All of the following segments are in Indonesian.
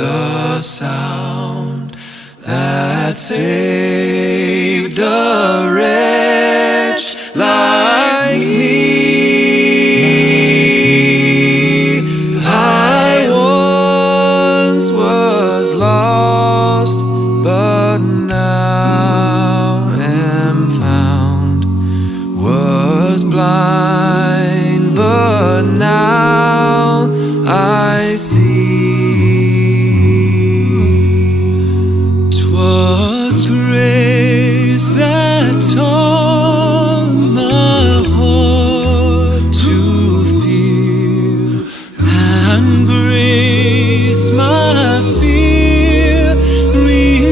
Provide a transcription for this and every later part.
the sound that saved a wretch like me. I once was lost, but now am found. Was blind, but now I see. 'Twas grace that taught my heart to fear, and grace my fear relieved.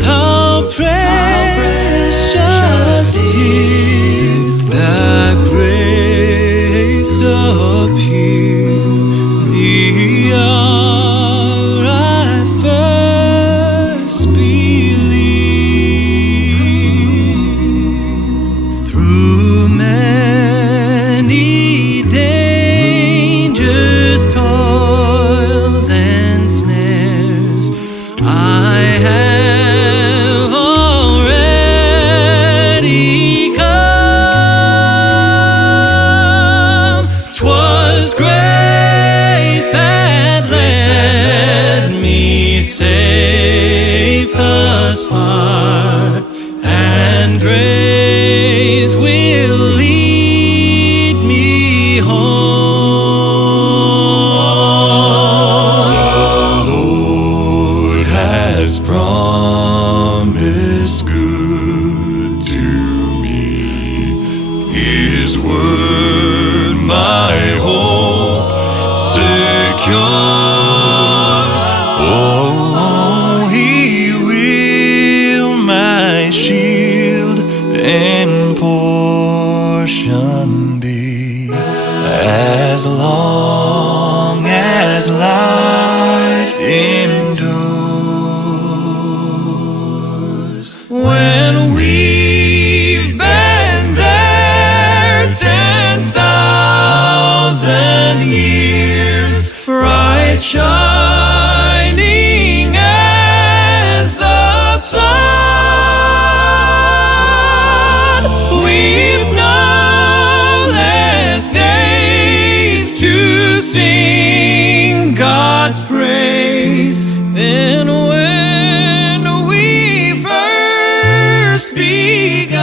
How precious did that grace appear the hour I first believed. Through many dangers, toils, and snares, I have already come. 'Twas grace that led me safe thus far, and grace will lead me home. The Lord has promised good to me. His word my hope secures. Oh, He will my shield and portion be, as long as life endures. When we've been there 10,000 years, bright shining as the sun, we've no less days to sing God's praise than when we first begun.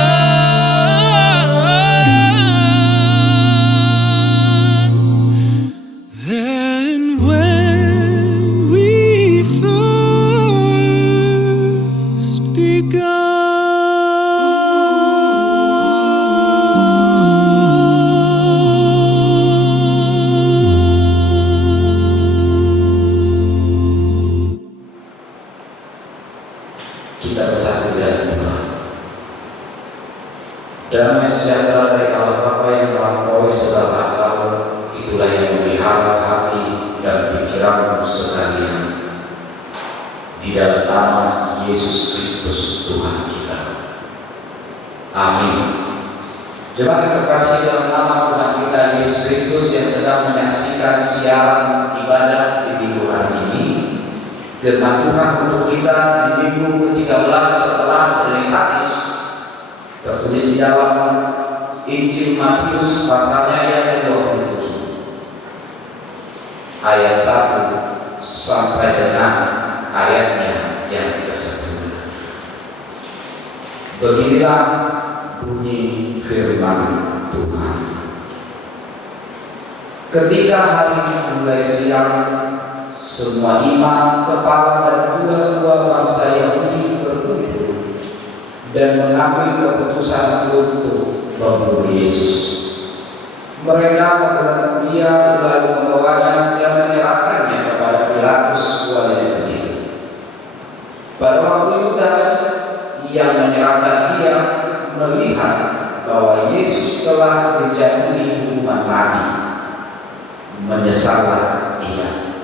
Then when we first Kita bersatu dalam doa. Damai sejahtera dari Allah Bapa yang melampaui segala akal, itulah yang memelihara hati dan pikiranmu sekalian. Di dalam nama Yesus Kristus Tuhan kita. Amin. Jemaat yang terkasih, dalam nama Tuhan kita Yesus Kristus yang sedang menyaksikan siaran ibadah di minggu hari ini, firman Tuhan untuk kita di minggu ke-13 setelah Trinitatis tertulis di dalam Injil Matius pasalnya yang ke-27 ayat 1 sampai dengan ayatnya yang ke-10. Beginilah bunyi firman Tuhan. Ketika hari mulai siang, semua imam, kepala dan dua-dua bangsa Yahudi berkumpul dan mengambil keputusan untuk membunuh Yesus. Mereka membelenggu Dia lalu membawanya dan menyerahkannya kepada Pilatus, wali negeri itu. Pada waktu Yudas yang menyerahkan Dia melihat bahwa Yesus telah dijatuhi hukuman mati, menyesallah ia.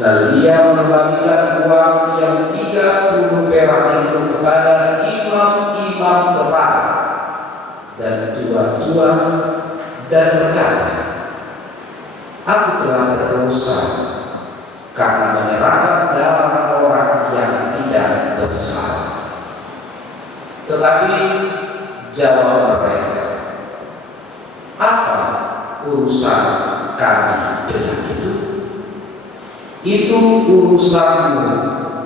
Lalu ia mengembalikan uang yang 30 perak itu kepada imam-imam kepala dan tua-tua dan berkata, Aku telah berdosa karena menyerahkan darah orang yang tidak bersalah. Tetapi jawab mereka, apa urusan kami dengan itu? Itu urusanmu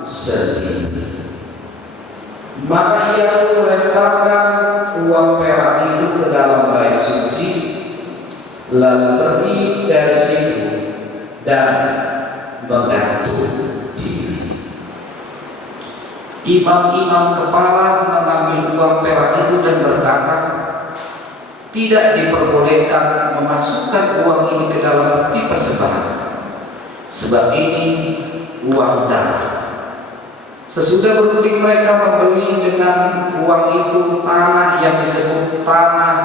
sendiri. Maka ia pun melemparkan uang perak itu ke dalam bait suci, lalu pergi dari situ dan menggantung diri. Imam-imam kepala mengambil uang perak itu dan berkata, tidak diperbolehkan memasukkan uang ini ke dalam peti persembahan, sebab ini uang darah. Sesudah berunding mereka membeli dengan uang itu tanah yang disebut tanah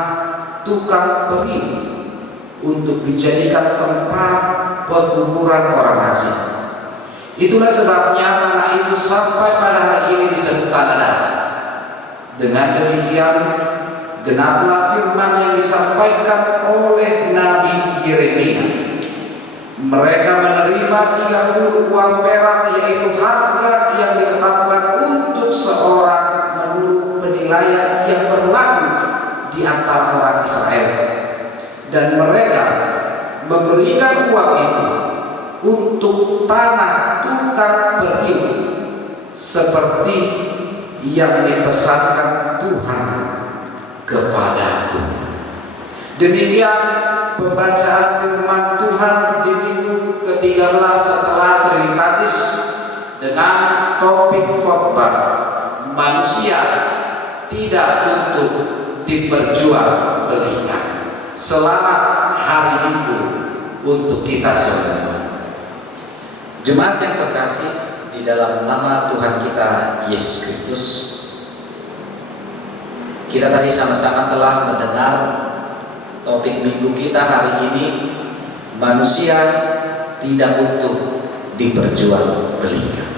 tukang peri untuk dijadikan tempat pekuburan orang asing. Itulah sebabnya tanah itu sampai pada hari ini disebut tanah darah. Dengan demikian genaplah firman yang disampaikan oleh Nabi Yeremia. Mereka menerima 30 uang perak, yaitu harga yang ditetapkan untuk seorang menurut penilaian yang berlaku di antara orang Israel. Dan mereka memberikan uang itu untuk tanah tukang peri seperti yang dipesankan Tuhan kepadaku. Demikian pembacaan firman Tuhan di minggu ke-13 setelah Trinitatis dengan topik khotbah manusia tidak untuk diperjualbelikan. Selamat hari Minggu untuk kita semua. Jemaat yang terkasih di dalam nama Tuhan kita Yesus Kristus, kita tadi sama-sama telah mendengar topik minggu kita hari ini, manusia tidak untuk diperjualbelikan.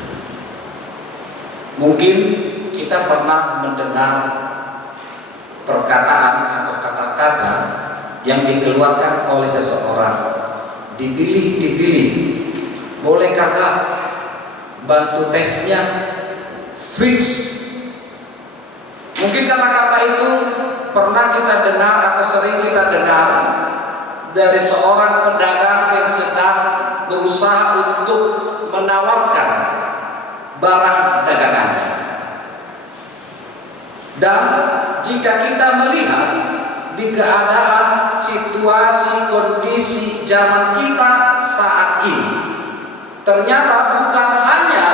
Mungkin kita pernah mendengar perkataan atau kata-kata yang dikeluarkan oleh seseorang, dipilih, boleh kakak bantu tesnya, fix. Mungkin kata-kata itu pernah kita dengar atau sering kita dengar dari seorang pedagang yang sedang berusaha untuk menawarkan barang dagangannya. Dan jika kita melihat di keadaan situasi kondisi zaman kita saat ini, ternyata bukan hanya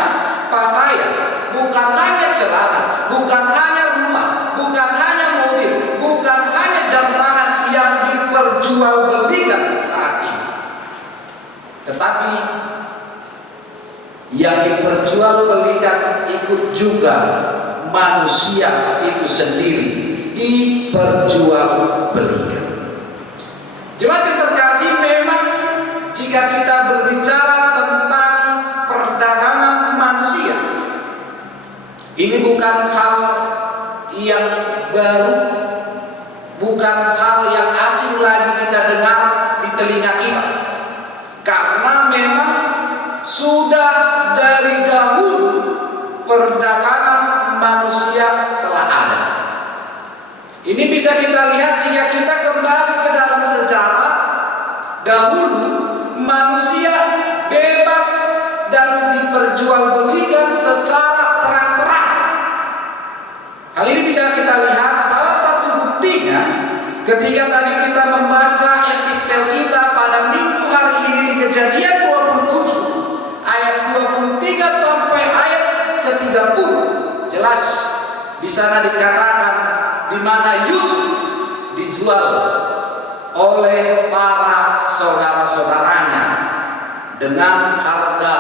pakaian, bukan hanya celana, bukan hanya rumah, bukan hanya mobil, bukan hanya jam tangan yang diperjualbelikan saat ini, tetapi yang diperjualbelikan ikut juga manusia itu sendiri, diperjualbelikan. Jemaat yang terkasih, memang jika kita berbicara tentang perdagangan manusia, ini bukan hal yang baru, bukan hal yang asing lagi kita dengar di telinga kita, karena memang sudah dari dahulu perdagangan manusia telah ada. Ini bisa kita lihat jika kita kembali ke dalam sejarah. Dahulu manusia bebas dan diperjualbelikan secara terang-terang. Hal ini bisa kita lihat, salah satu buktinya ketika tadi kita membaca epistel kita pada minggu hari ini di Kejadian 27 ayat 23 sampai ayat ke-30. Jelas di sana dikatakan di mana Yusuf dijual oleh para saudara-saudaranya dengan harga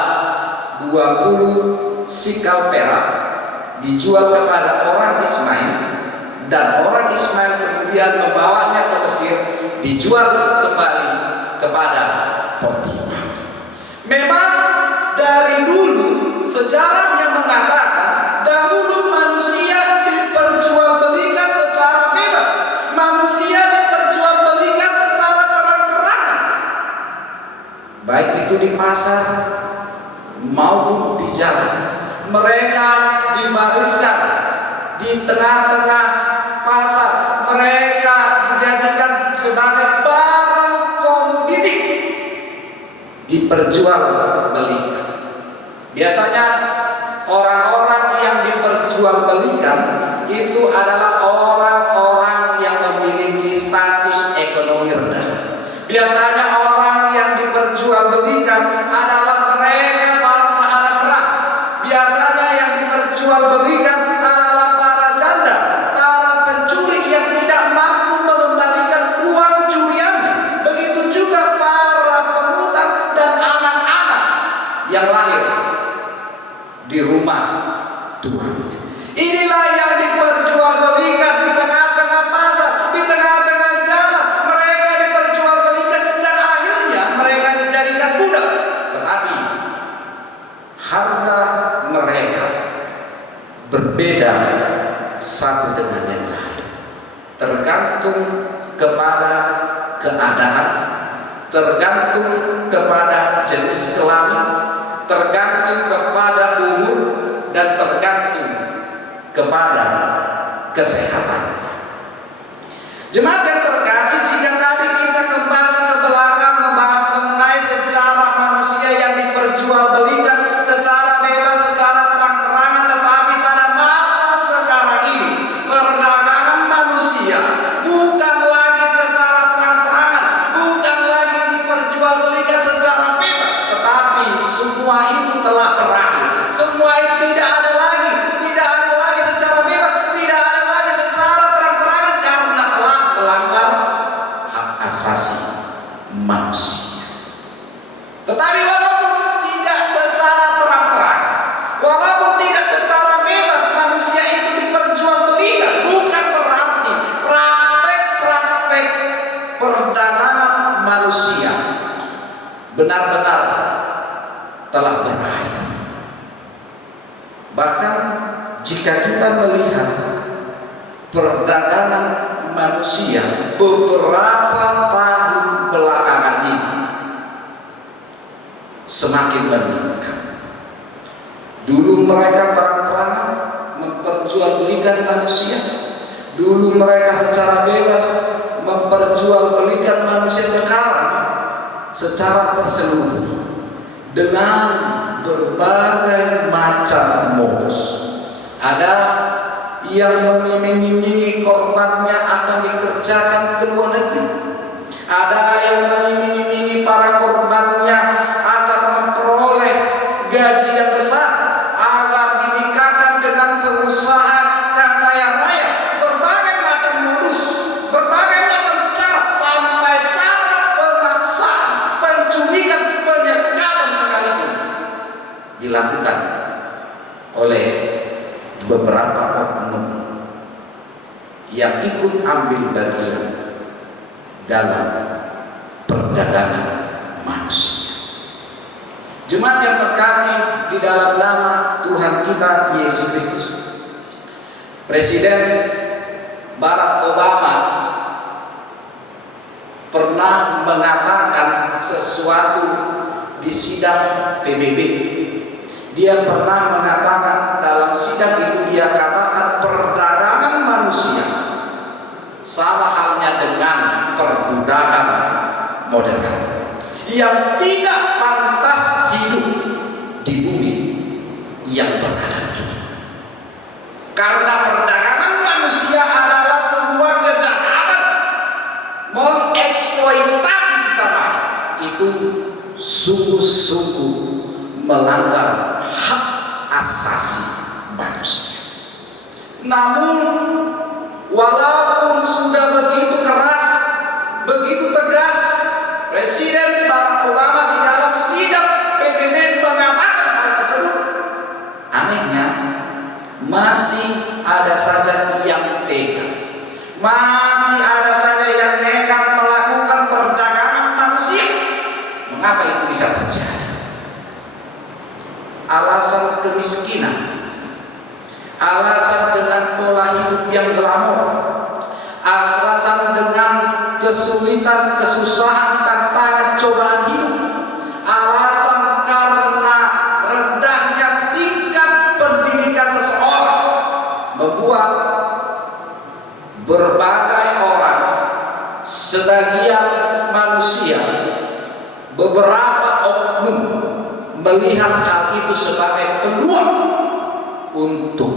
20 sikal perak, dijual kepada orang Ismail, dan orang Ismail kemudian membawanya ke Mesir, dijual kembali kepada Potifar. Memang dari dulu sejarahnya mengatakan dahulu manusia diperjualbelikan secara bebas, manusia diperjualbelikan secara terang-terangan. baik itu di pasar maupun di jalan. Mereka dibariskan di tengah-tengah pasar. Mereka dijadikan sebagai barang komoditi, diperjualbelikan. Biasanya orang-orang yang diperjualbelikan itu adalah orang-orang yang memiliki status ekonomi rendah. Biasanya orang yang diperjualbelikan adalah mereka para tahanan perang. Biasanya yang diperjualbelikan adalah para janda, para pencuri yang tidak mampu mengembalikan uang curiannya. Begitu juga para pengutang dan anak-anak yang lahir di rumah Tuhan. Inilah yang diperjualbelikan di tengah-tengah pasar, di tengah-tengah jalan. Mereka diperjualbelikan dan akhirnya mereka dijadikan budak. Tetapi harga mereka berbeda satu dengan yang lain, tergantung kepada keadaan, tergantung kepada jenis kelamin, tergantung kepada umur, dan tergantung kepada kesehatan. Jemaat yang terkasih, jika tadi kita kembali ke belakang membahas mengenai secara manusia yang diperjualbelikan secara bebas, secara terang-terangan, tetapi pada masa sekarang ini perdagangan manusia bukan lagi secara terang-terangan, bukan lagi diperjualbelikan secara bebas, tetapi semua itu telah berakhir. Semua itu tidak ada lagi secara bebas, tidak ada lagi secara terang-terangan, karena telah melanggar hak asasi manusia. Tetapi walaupun tidak secara terang-terangan, walaupun tidak secara bebas manusia itu diperjualbelikan, bukan berarti praktek-praktek perdagangan manusia benar-benar telah berakhir. Bahkan jika kita melihat perdagangan manusia beberapa tahun belakangan ini semakin meningkat. Dulu mereka terang-terangan memperjualbelikan manusia. Dulu mereka secara bebas memperjualbelikan manusia. Sekarang secara terselubung dengan berbagai macam modus. Ada yang mengiming-imingi korbannya akan dikerjakan ke luar negeri. Ada yang mengiming-imingi para korbannya akan memperoleh gaji yang besar agar dinikahkan dengan pengusaha yang kaya raya. Berbagai macam modus, berbagai macam cara, sampai cara pemaksaan, penculikan, penyekapan sekalipun dilakukan oleh beberapa oknum yang ikut ambil bagian dalam perdagangan manusia. Jemaat yang terkasih di dalam nama Tuhan kita Yesus Kristus, Presiden Barack Obama pernah mengatakan sesuatu di sidang PBB. Dia pernah mengatakan dalam sidang itu, dia katakan perdagangan manusia sama halnya dengan perbudakan modern yang tidak pantas hidup di bumi yang beradab ini. Karena perdagangan manusia adalah sebuah kejahatan, mengeksploitasi sesama, itu sungguh-sungguh melanggar hak asasi manusia. Namun walaupun sudah begitu keras, begitu tegas, Presiden Barack Obama di dalam sidang PBB mengatakan hal tersebut, anehnya masih ada saja yang tega, masih ada saja yang nekat melakukan perdagangan manusia. Mengapa itu bisa terjadi? Alasan kemiskinan, alasan dengan pola hidup yang glamor, alasan dengan kesulitan, kesusahan, tantangan, cobaan hidup, beberapa oknum melihat hal itu sebagai peluang untuk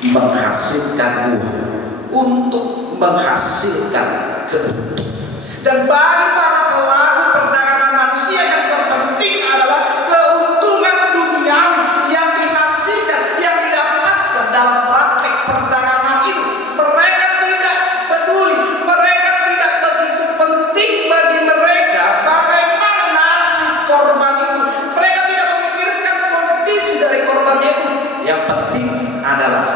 menghasilkan uang, untuk menghasilkan keuntungan. Dan bagi para pelaku perdagangan manusia, yang terpenting adalah keuntungan duniawi yang dihasilkan, yang didapatkan dalam praktek perdagangan itu. Mereka tidak peduli, mereka tidak begitu penting bagi mereka bagaimana nasib korban itu. Mereka tidak memikirkan kondisi dari korbannya itu. Yang penting adalah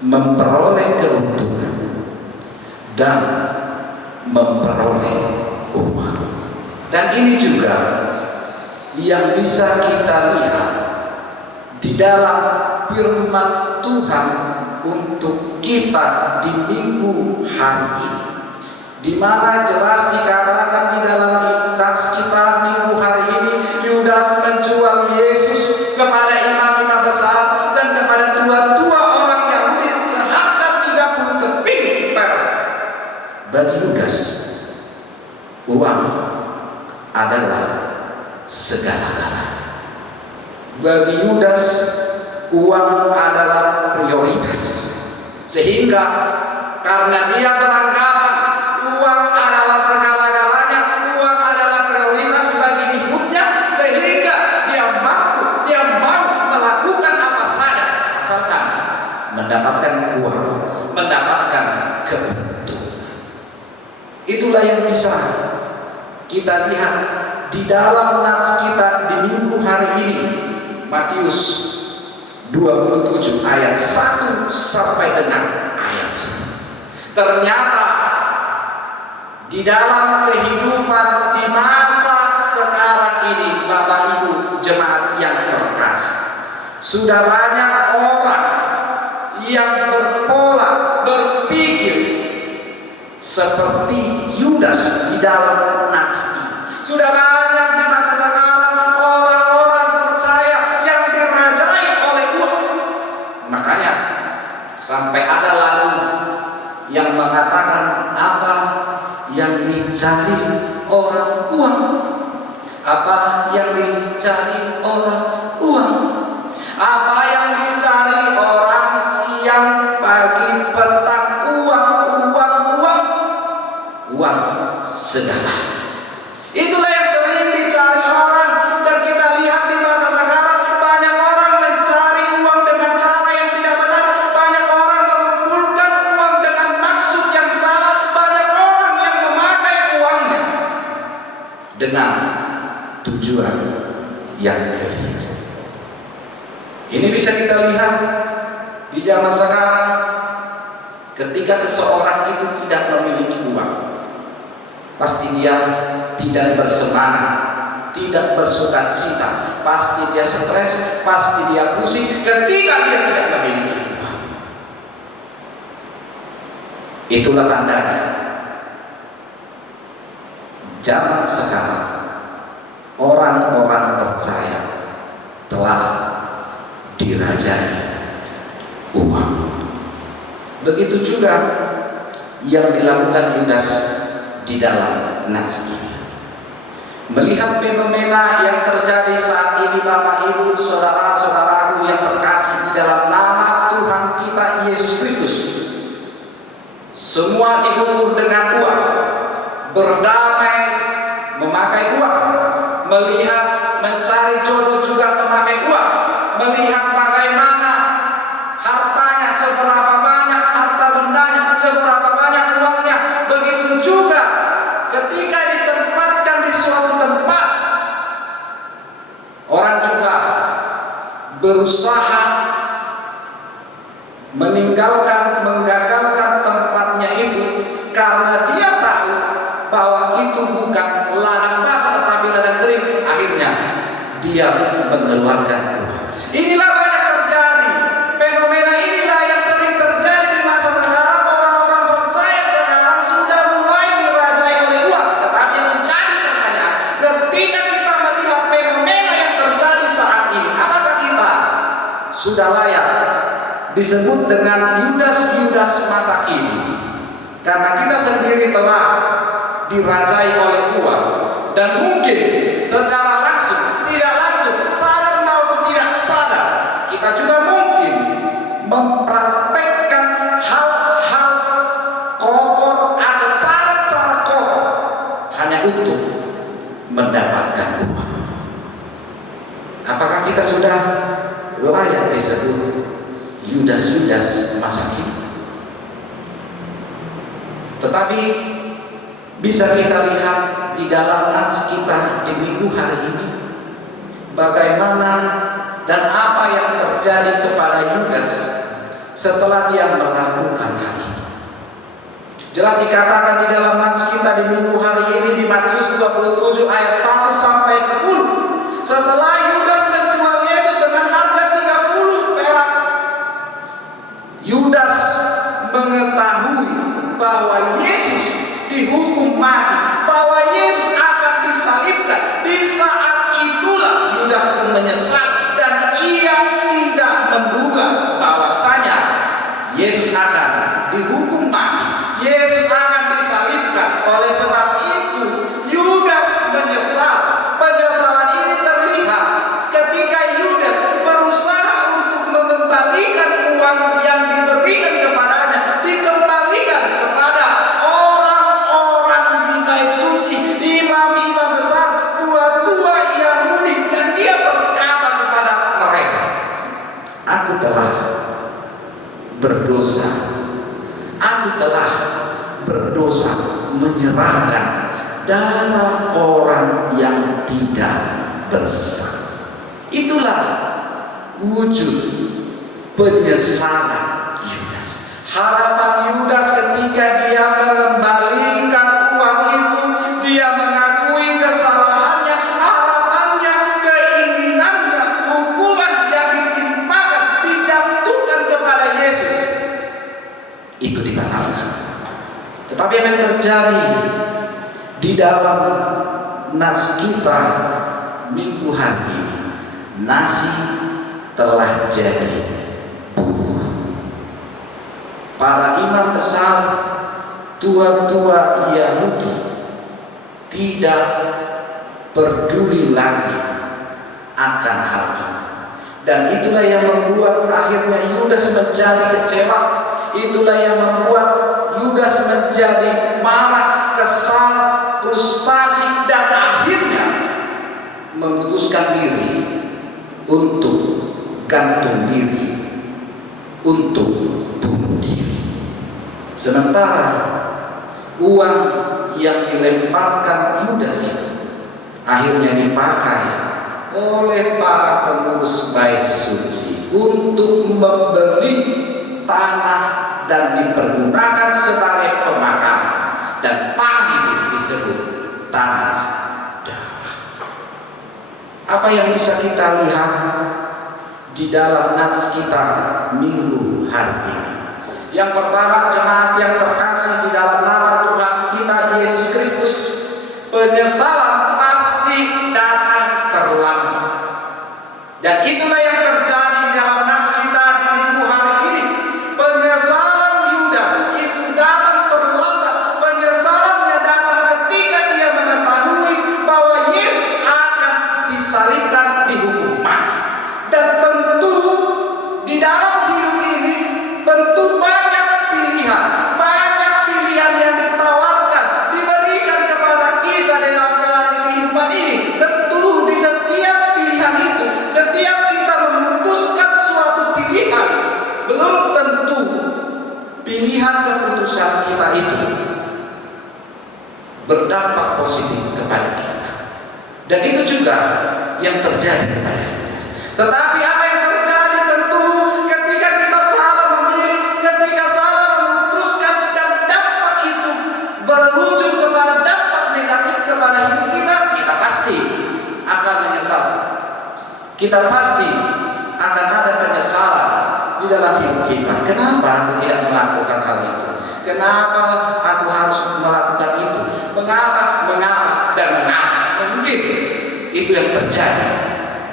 memperoleh keuntungan dan memperoleh uang. Dan ini juga yang bisa kita lihat di dalam firman Tuhan untuk kita di minggu hari ini, di mana jelas dikatakan di dalam tas kita minggu hari ini, Yudas menjual Yesus kepada imam-imam besar dan kepada tua-tua orang Yahudi seharga 30 keping perak. Bagi Yudas, uang adalah segala-galanya. Bagi Yudas, uang adalah prioritas. Sehingga karena dia beranggapan uang adalah segala-galanya, uang adalah prioritas bagi hidupnya, sehingga dia mau melakukan apa saja asalkan mendapatkan uang, mendapatkan keuntungan. Itulah yang bisa kita lihat di dalam nats kita di minggu hari ini, Matius 27 ayat 1 sampai dengan ayat 9. Ternyata di dalam kehidupan di masa sekarang ini, Bapak Ibu jemaat yang terkasih, sudah banyak orang yang berpola berpikir seperti Yudas di dalam nats ini. Sudah banyak di masa sekarang orang-orang percaya yang dirajai oleh uang. Makanya sampai ada lagu yang mengatakan, apa yang dicari orang uang, apa yang dicari orang uang, apa yang dicari orang siang pagi petang, uang segala. Itulah yang sering dicari orang, dan kita lihat di masa sekarang banyak orang mencari uang dengan cara yang tidak benar, banyak orang mengumpulkan uang dengan maksud yang salah, banyak orang yang memakai uangnya dengan tujuan yang keliru. Ini bisa kita lihat di zaman sekarang. Ketika seseorang itu tidak memiliki uang, pasti dia tidak bersemangat, tidak bersukacita, pasti dia stres, pasti dia pusing ketika dia tidak memiliki uang. Itulah tandanya zaman sekarang orang-orang percaya telah dirajai uang. Begitu juga yang dilakukan Yudas di dalam nats ini. Melihat fenomena yang terjadi saat ini, Bapak Ibu saudara-saudaraku yang terkasih di dalam nama Tuhan kita Yesus Kristus, semua diukur dengan uang, berdamai memakai uang, melihat mencari jodoh juga memakai uang, melihat bagaimana hartanya seberapa banyak, harta bendanya seberapa banyak uangnya. Begitu juga ketika ditempatkan di suatu tempat, orang juga berusaha menggagalkan tempatnya itu karena dia tahu bahwa itu bukan ladang basah tetapi ladang kering. Akhirnya dia mengeluarkan uang. Inilah banyak terjadi fenomena, inilah yang sering terjadi di masa sekarang. Orang-orang percaya sekarang sudah mulai dirajai oleh uang. Tetapi yang menjadi pertanyaan, ketika kita melihat fenomena yang terjadi saat ini, apakah kita sudah layak disebut dengan Yudas-Yudas masa kini? Karena kita sendiri telah dirajai oleh uang, Dan mungkin secara langsung, tidak langsung, sadar maupun tidak sadar, kita juga mungkin mempraktekkan hal-hal kotor atau cara-cara kotor hanya untuk mendapatkan uang. Apakah kita sudah layak disebut Yudas-Yudas masa kini? Tetapi bisa kita lihat di dalam nats kita di minggu hari ini, bagaimana dan apa yang terjadi kepada Yudas setelah dia melakukan hal itu. Jelas dikatakan di dalam nats kita di minggu hari ini di Matius 27 ayat 1 sampai 10. Setelah Yudas menjual Yesus dengan harga 30 perak, Yudas mengetahui bahwa Yesus dihukum mati, bahwa Yesus akan disalibkan. Di saat itulah Yudas pun menyesal dan ia tidak menduga bahwasanya Yesus akan dihukum mati, Yesus akan disalibkan. Oleh sebab itu Yudas menyesal. Penyesalan ini terlihat ketika Yudas berusaha untuk mengembalikan uang yang diberikan kepadanya, dikembalikan kepada orang-orang di bait suci, imam-imam besar, tua-tua Yahudi, dan dia berkata kepada mereka, "Aku telah berdosa, aku telah berdosa menyerahkan darah orang yang tidak bersalah." Itulah wujud penyesalan Yudas. Harapan Yudas ketika dia mengembalikan uang itu, dia mengakui kesalahannya, harapannya, keinginannya, hukuman yang ditimpakan, dijatuhkan kepada Yesus, itu dibatalkan. Tetapi apa yang terjadi di dalam nats kita minggu hari ini, nasi telah jadi bubur. Para imam besar, tua-tua Yahudi tidak peduli lagi akan hal itu. Dan itulah yang membuat akhirnya Yudas menjadi kecewa. Itulah yang membuat Yudas menjadi marah, kesal, frustasi, dan akhirnya memutuskan diri untuk gantung diri, untuk bunuh diri. Sementara uang yang dilemparkan Yudas itu akhirnya dipakai oleh para pengurus bait suci untuk membeli tanah dan dipergunakan sebagai pemakaman, dan tanah itu disebut tanah darah. Apa yang bisa kita lihat di dalam nats kita minggu hari ini? Yang pertama, jemaat yang terkasih di dalam nama Tuhan kita Yesus Kristus, penyesalan pasti datang terlambat. Dan itulah yang terjadi di dalam nats kita di minggu hari ini. Penyesalan Yudas itu datang terlambat. Penyesalannya datang ketika dia mengetahui bahwa Yesus akan disalibkan, dihukum mati. Dan tentu di dalam hidup ini tentu banyak pilihan yang ditawarkan, diberikan kepada kita dalam kehidupan ini. Tentu di setiap pilihan itu, setiap kita memutuskan suatu pilihan, belum tentu pilihan keputusan kita itu berdampak positif kepada kita. Dan itu juga yang terjadi kepada kita. Tetapi apa yang terjadi tentu ketika kita salah memilih, ketika salah memutuskan, dan dampak itu berujung kepada dampak negatif kepada hidup kita, kita pasti akan menyesal. Kita pasti akan ada penyesalan di dalam hidup kita. Kenapa aku tidak melakukan hal itu? Kenapa aku harus melakukan itu? Mengapa? Mungkin itu yang terjadi.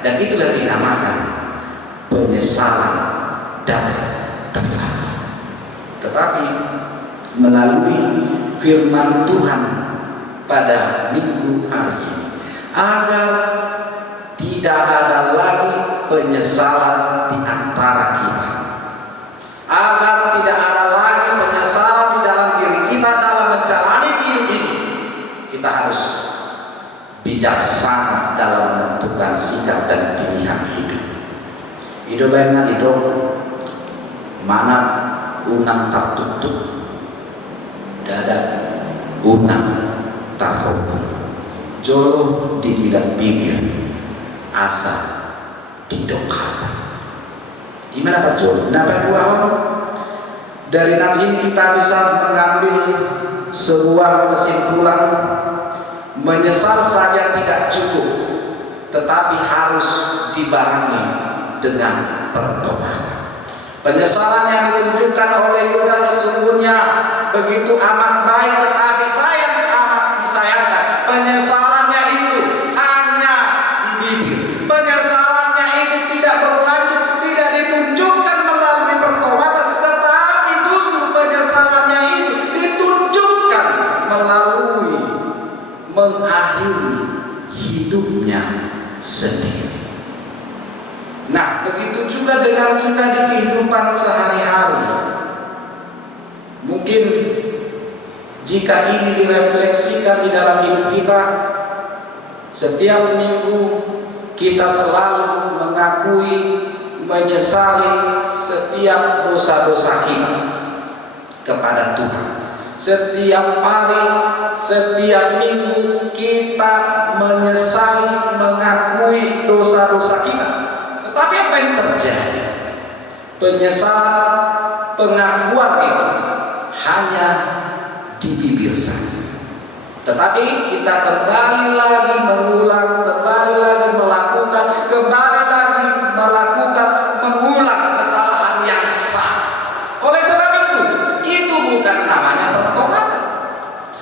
Dan itulah dinamakan penyesalan datang terlambat. Tetapi melalui firman Tuhan pada minggu hari ini, agar tidak ada lagi penyesalan di antara kita, agar tidak ada lagi penyesalan di dalam diri kita dalam menjalani hidup ini. Kita harus bijaksana dalam menentukan sikap dan pilihan hidup. Hidup dengan hidup mana unang tertutup, dada unang terhukum, jolo didilat bibir, asa didok hati. Gimana Pak Jolo? Kenapa dua orang? Dari nasi ini kita bisa mengambil sebuah kesimpulan, menyesal saja tidak cukup, tetapi harus dibarengi dengan pertobatan. Penyesalan yang ditunjukkan oleh Yudas sesungguhnya begitu amat baik, tetapi sayang amat disayangkan. Penyesalannya itu hanya di bibir. Penyesalannya itu tidak berlanjut, tidak ditunjukkan melalui pertobatan, tetapi justru penyesalannya itu ditunjukkan melalui mengakhiri hidupnya sendiri. Nah, begitu juga dengan kita di kehidupan sehari-hari. Mungkin jika ini direfleksikan di dalam hidup kita, setiap minggu kita selalu mengakui, menyesali setiap dosa-dosa kita kepada Tuhan. Setiap hari, setiap minggu kita menyesali, mengakui dosa-dosa kita. Tetapi apa yang terjadi? Penyesalan, pengakuan itu hanya di bibir saja. Tetapi kita kembali lagi mengulang, kembali lagi melakukan, kembali lagi melakukan, mengulang kesalahan yang sama. Oleh sebab itu bukan namanya pertobatan.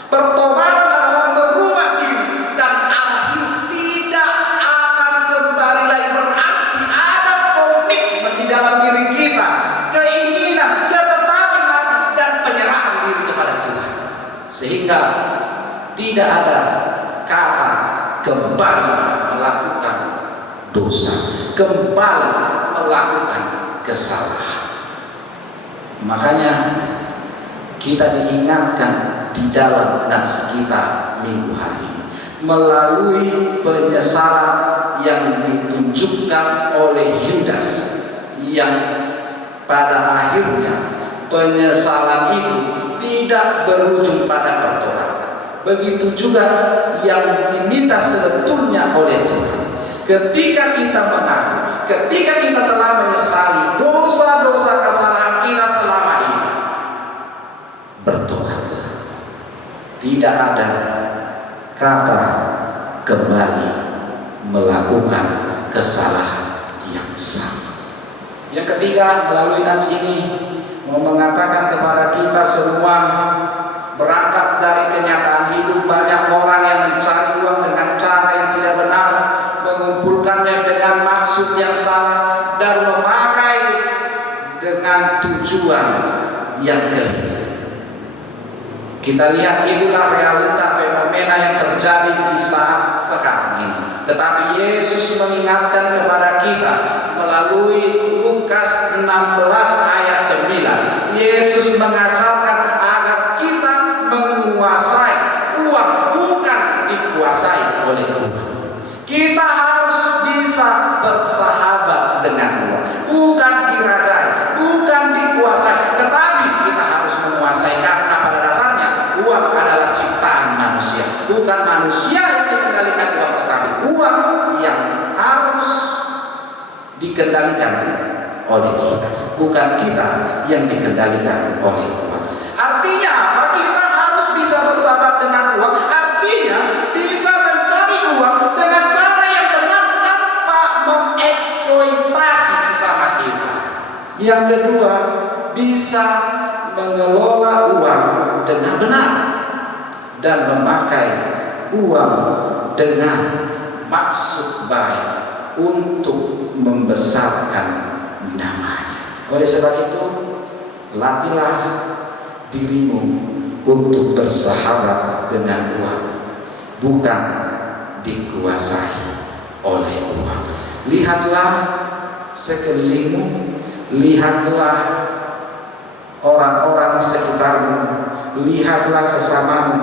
Pertobatan adalah merubah diri dan arah hidup tidak akan kembali lagi. Berarti ada komitmen di dalam diri kita, keinginan, ketetapan hati dan penyerahan diri kepada Tuhan, sehingga tidak ada kata kembali melakukan dosa, kembali melakukan kesalahan. Makanya kita diingatkan di dalam nats kita minggu hari ini melalui penyesalan yang ditunjukkan oleh Yudas, yang pada akhirnya penyesalan itu tidak berujung pada pertobatan. Begitu juga yang diminta sebetulnya oleh Tuhan. Ketika kita mengaku, ketika kita telah menyesali dosa-dosa kesalahan kita selama ini, bertobatlah. Tidak ada kata kembali melakukan kesalahan yang sama. Yang ketiga, melalui nats ini mau mengatakan kepada kita semua, berangkat dari kenyataan hidup banyak orang yang mencari uang dengan cara yang tidak benar, mengumpulkannya dengan maksud yang salah dan memakai dengan tujuan yang keliru. Kita lihat itulah realita fenomena yang terjadi di saat sekarang ini. Tetapi Yesus mengingatkan kepada kita melalui Lukas 16 ayat 9. Yesus mengajarkan agar kita menguasai uang, bukan dikuasai oleh uang. Kita harus bisa bersahabat dengan uang, bukan dirajai, bukan dikuasai, tetapi kita harus menguasai, karena pada dasarnya uang adalah ciptaan manusia, bukan manusia yang dikendalikan uang, tetapi uang yang harus dikendalikan oleh kita, bukan kita yang dikendalikan oleh Tuhan. Artinya apa? Kita harus bisa bersahabat dengan uang, artinya bisa mencari uang dengan cara yang benar tanpa mengeksploitasi sesama kita. Yang kedua, bisa mengelola uang dengan benar dan memakai uang dengan maksud baik untuk membesarkan namanya. Oleh sebab itu, latihlah dirimu untuk bersahabat dengan uang, bukan dikuasai oleh uang. Lihatlah sekelilingmu, lihatlah orang-orang sekitarmu, lihatlah sesamamu,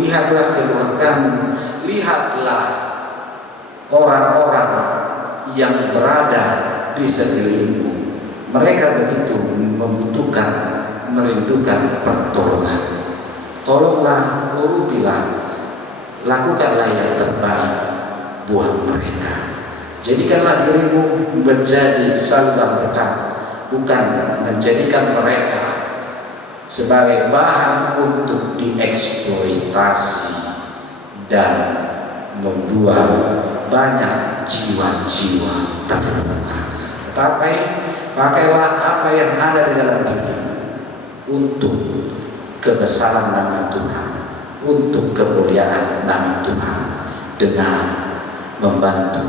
lihatlah keluargamu, lihatlah orang-orang yang berada di sekelilingmu. Mereka begitu membutuhkan, merindukan pertolongan. Tolonglah, urupilah, lakukanlah yang terbaik buat mereka. Jadikanlah dirimu menjadi saluran berkat, bukan menjadikan mereka sebagai bahan untuk dieksploitasi dan membuat banyak jiwa-jiwa terluka. Tetapi pakailah apa yang ada di dalam dirimu untuk kebesaran nama Tuhan, untuk kemuliaan nama Tuhan, dengan membantu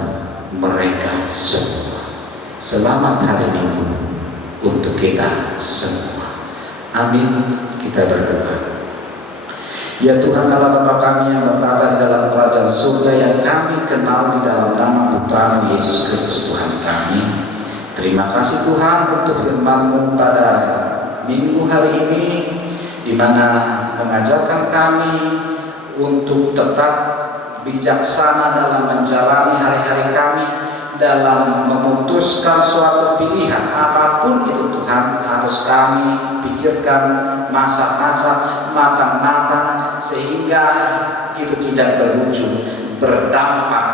mereka semua. Selamat hari Minggu untuk kita semua. Amin. Kita berdoa. Ya Tuhan Allah Bapa kami yang bertata di dalam kerajaan surga, yang kami kenal di dalam nama Putra Yesus Kristus Tuhan kami. Terima kasih Tuhan untuk firman-Mu pada minggu hari ini, di mana mengajarkan kami untuk tetap bijaksana dalam menjalani hari-hari kami, dalam memutuskan suatu pilihan apapun itu Tuhan, harus kami pikirkan, masak-masak, matang-matang, sehingga itu tidak berujung berdampak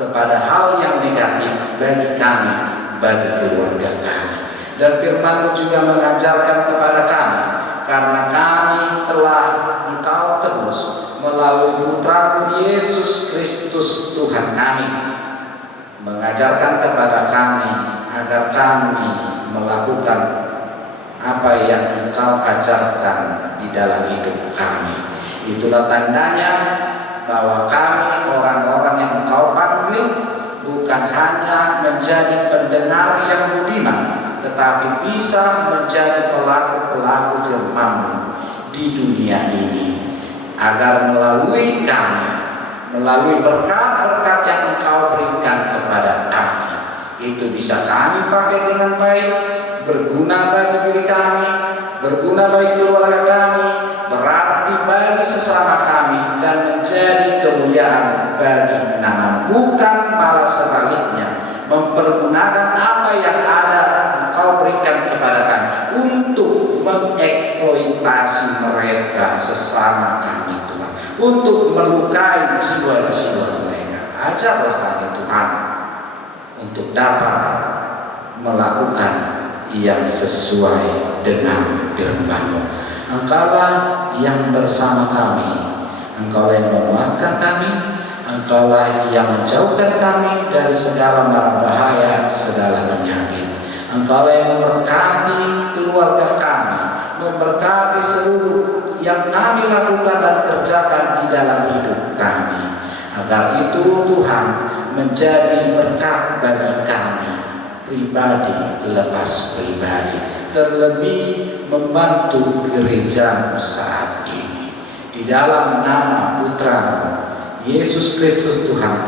kepada hal yang negatif bagi kami, bagi keluarga kami. Dan firman-Mu juga mengajarkan kepada kami, karena kami telah Engkau tebus melalui Putra-Mu Yesus Kristus Tuhan kami, mengajarkan kepada kami agar kami melakukan apa yang Engkau ajarkan di dalam hidup kami. Itulah tandanya bahwa kami orang-orang yang Engkau panggil bukan hanya menjadi pendengar yang budiman, tetapi bisa menjadi pelaku-pelaku firman-Mu di dunia ini, agar melalui kami, melalui berkat-berkat yang Engkau berikan kepada kami, itu bisa kami pakai dengan baik, berguna bagi diri kami, berguna bagi keluarga kami, berarti bagi sesama kami, dan menjadi kemuliaan bagi nama, bukan malah sebaliknya, mempergunakan apa yang ada Engkau berikan kepada kami untuk mengeksploitasi mereka sesama kami Tuhan, untuk melukai jiwa-jiwa mereka. Ajarlah kami Tuhan untuk dapat melakukan yang sesuai dengan firman-Mu. Engkaulah yang bersama kami, Engkaulah yang menguatkan kami, Engkaulah yang menjauhkan kami dari segala mara bahaya, segala penyakit. Engkaulah yang memberkati keluarga kami, memberkati seluruh yang kami lakukan dan kerjakan di dalam hidup kami, agar itu Tuhan menjadi berkat bagi kami pribadi lepas pribadi, terlebih membantu gereja-Mu saat ini. Di dalam nama Putra-Mu Yesus Kristus Tuhan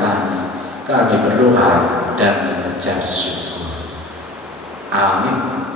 kami berdoa dan mengucap syukur. Amin.